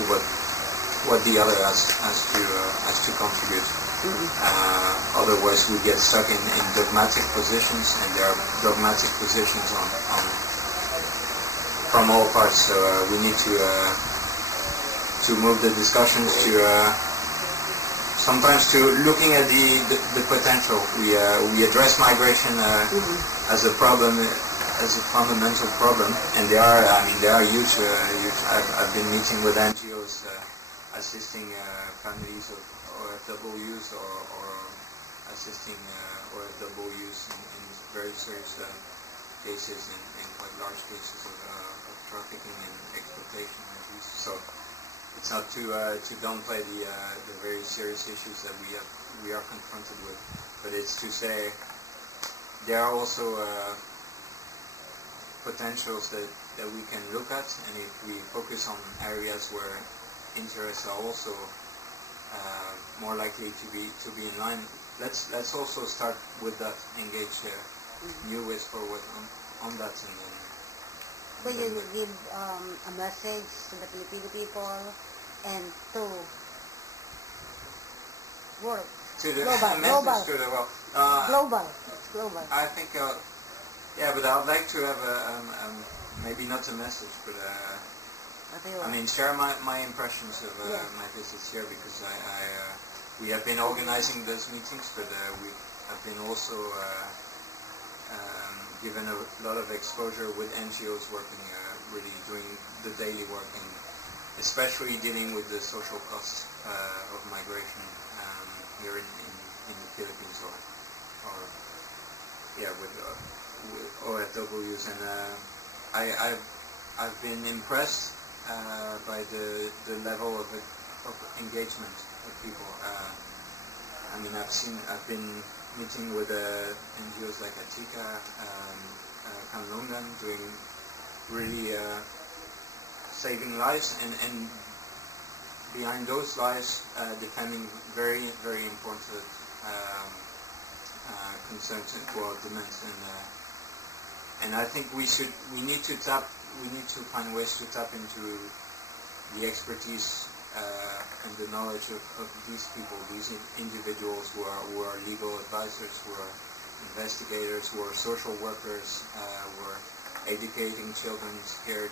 to what the other has to contribute. Otherwise we get stuck in dogmatic positions, and there are dogmatic positions on from all parts. So we need to move the discussions to sometimes to looking at the potential. We address migration as a problem, as a fundamental problem, and there are huge. I've been meeting with NGOs assisting families of OFWs or assisting OFWs in very serious cases and quite large cases of trafficking and exploitation and abuse. So it's not to downplay the very serious issues that we are confronted with, but it's to say there are also potentials that we can look at, and if we focus on areas where interests are also more likely to be in line, let's also start with that, engage new ways forward on that. And then so you will give a message to the Filipino people and to world, to the global. I think yeah, but I'd like to have maybe not a message, but share my impressions of my visits here, because we have been organizing those meetings, but we have been also given a lot of exposure with NGOs working, really doing the daily work, and especially dealing with the social costs of migration here in the Philippines, or with OFWs, and I've been impressed by the level of engagement of people. I've been meeting with NGOs like Atika, Kanlungan, doing really saving lives, and behind those lives defending very, very important concerns and demands, and I think we need to find ways to tap into the expertise and the knowledge of these people, these individuals who are legal advisors, who are investigators, who are social workers, who are educating children here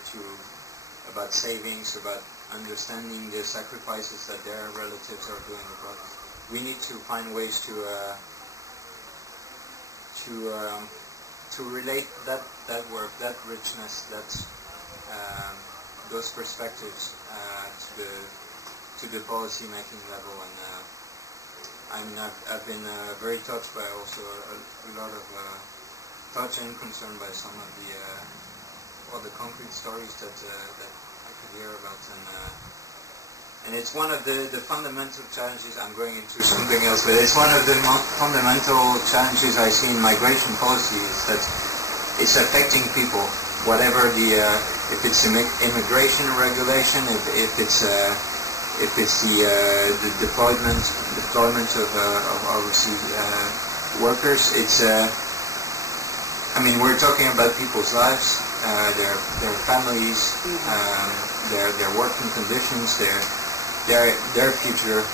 about savings, about understanding the sacrifices that their relatives are doing abroad. We need to find ways to relate that work, that richness, those perspectives to the policy making level, and I've been very touched by also a lot of touch and concern by some of the concrete stories that I could hear about, and it's one of the fundamental challenges. I'm going into something else, but it's one of the fundamental challenges I see in migration policy, is that it's affecting people, whatever if it's immigration regulation, if it's the deployment of overseas workers. It's we're talking about people's lives, their families, their working conditions, their future,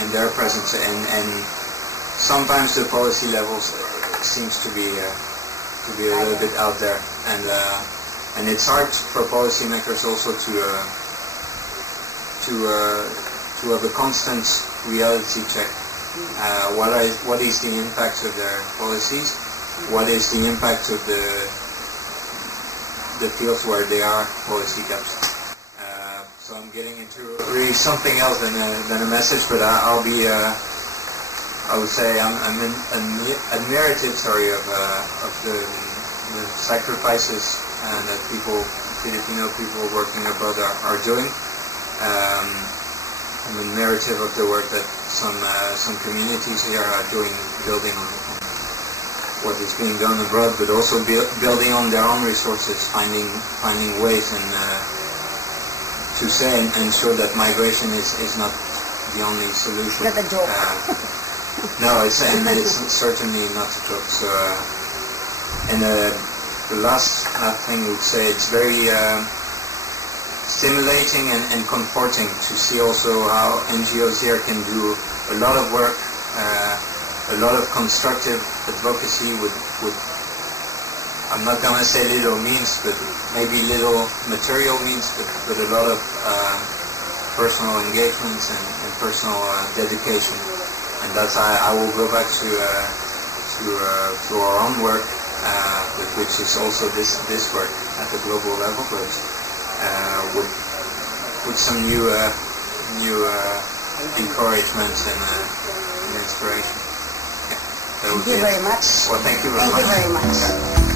and their present, and sometimes the policy levels seems to be a little bit out there, and it's hard for policymakers also to have a constant reality check. What is the impact of their policies? What is the impact of the fields where there are policy gaps? So I'm getting into really something else than a message, but I would say I'm admirative, of the sacrifices that Filipino people working abroad are doing. I'm admirative of the work that some communities here are doing, building on what is being done abroad, but also building on their own resources, finding ways and to say and show that migration is not the only solution. Not a joke. No, it's certainly not a joke. So, the last thing we'd say, it's stimulating and comforting to see also how NGOs here can do a lot of work, a lot of constructive advocacy with I'm not gonna say little means, but maybe little material means, but a lot of personal engagements and personal dedication. And that's I will go back to our own work, which is also this work at the global level, but with some new encouragement and inspiration. Yeah, Thank you very much. Well, thank you very much. Thank you very much.